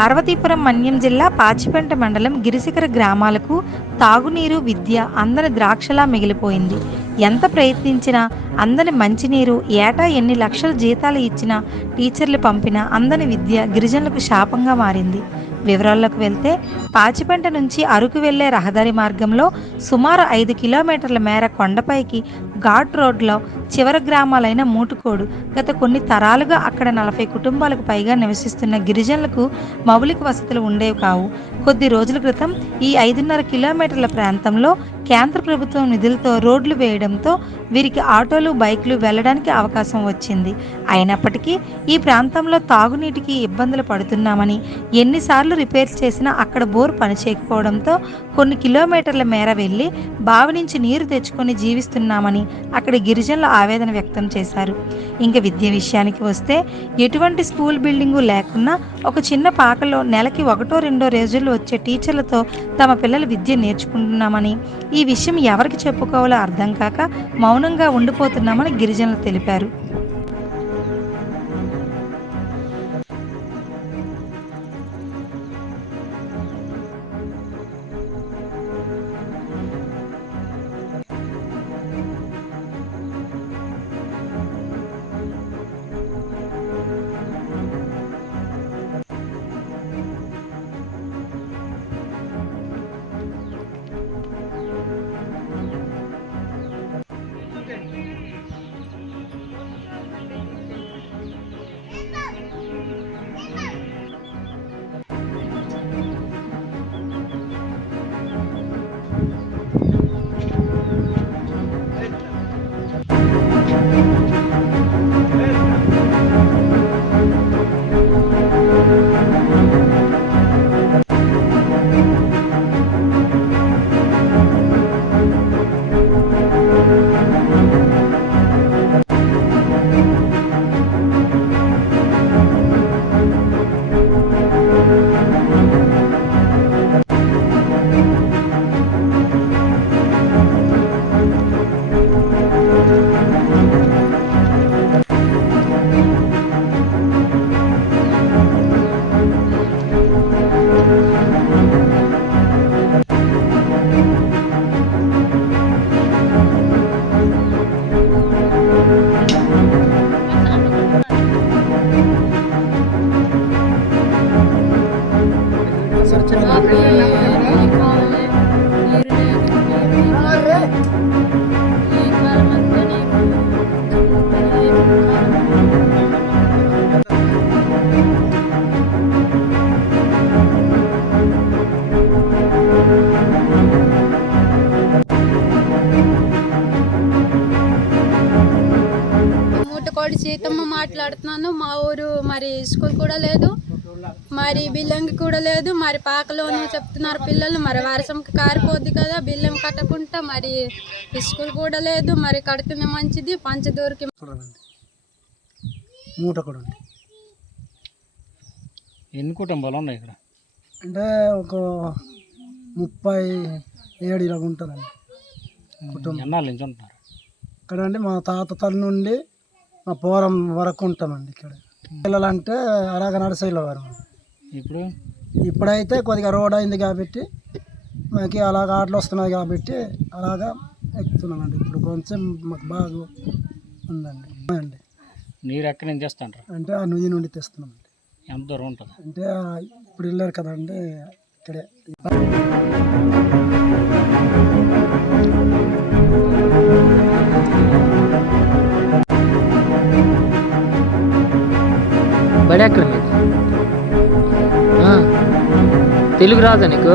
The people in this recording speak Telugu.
పార్వతీపురం మన్యం జిల్లా పాచిపెంట మండలం గిరిశిఖర గ్రామాలకు తాగునీరు, విద్య అందని ద్రాక్షలా మిగిలిపోయింది. ఎంత ప్రయత్నించినా అందని మంచినీరు, ఏటా ఎన్ని లక్షల జీతాలు ఇచ్చినా, టీచర్లు పంపినా అందని విద్య గిరిజనులకు శాపంగా మారింది. వివరాల్లోకి వెళ్తే పాచిపెంట నుంచి అరకు వెళ్లే రహదారి మార్గంలో సుమారు 5 కిలోమీటర్ల మేర కొండపైకి ఘాట్ రోడ్లో చివరి గ్రామాలైన మూటుకోడు గత కొన్ని తరాలుగా అక్కడ 40 కుటుంబాలకు పైగా నివసిస్తున్న గిరిజనులకు మౌలిక వసతులు ఉండేవి కావు. కొద్ది రోజుల క్రితం ఈ 5.5 కిలోమీటర్ల ప్రాంతంలో కేంద్ర ప్రభుత్వం నిధులతో రోడ్లు వేయడంతో వీరికి ఆటోలు, బైకులు వెళ్లడానికి అవకాశం వచ్చింది. అయినప్పటికీ ఈ ప్రాంతంలో తాగునీటికి ఇబ్బందులు పడుతున్నామని, ఎన్నిసార్లు రిపేర్ చేసినా అక్కడ బోర్ పనిచేయకపోవడంతో కొన్ని కిలోమీటర్ల మేర వెళ్లి బావి నుంచి నీరు తెచ్చుకొని జీవిస్తున్నామని అక్కడి గిరిజనులు ఆవేదన వ్యక్తం చేశారు. ఇంకా విద్య విషయానికి వస్తే ఎటువంటి స్కూల్ బిల్డింగు లేకున్నా ఒక చిన్న పాకలో నెలకి 1-2 రోజులు వచ్చే టీచర్లతో తమ పిల్లలు విద్య నేర్చుకుంటున్నామని, ఈ విషయం ఎవరికి చెప్పుకోవాలో అర్థం కాక మౌనంగా ఉండిపోతున్నామని గిరిజనులు తెలిపారు. మూటకోడి సీతమ్మ మాట్లాడుతున్నాను. మా ఊరు మరి స్కూల్ కూడా లేదు, మరి బిల్లంగి కూడా లేదు. మరి పాకలోనే చెప్తున్నారు పిల్లలు, మరి వర్షంకి కారిపోద్ది కదా, బిల్లం కట్టకుండా మరి స్కూల్ కూడా లేదు. మరి కడుతున్న మంచిది పంచదూరికి మూటకోడు. ఎన్ని కుటుంబాలు ఉన్నాయి ఇక్కడ? అంటే ఒక 37 ఇలాగ ఉంటుందండి కుటుంబం. ఎన్నాళ్ళ నుంచి ఉంటున్నారు ఇక్కడ? అంటే మా తాత తల్లి నుండి మా పూర్వం వరకు ఉంటామండి ఇక్కడ. పిల్లలంటే అలాగ నడిసేవారు. ఇప్పుడైతే కొద్దిగా రోడ్ అయింది కాబట్టి మాకు అలాగ ఆటలు వస్తున్నాయి కాబట్టి అలాగా ఎక్కుతున్నామండి. ఇప్పుడు కొంచెం మాకు బాగా ఉందండి. అండి నీరు ఎక్కడి నుంచి తెస్తాంటారు? అంటే ఆ నుయ్యి నుండి తెస్తున్నామండి. ఎంత దూరం ఉంటుంది? అంటే ఇప్పుడు వెళ్ళారు కదండి ఇక్కడే. బడి ఎక్కడ మీది? తెలుగు రాదా నీకు?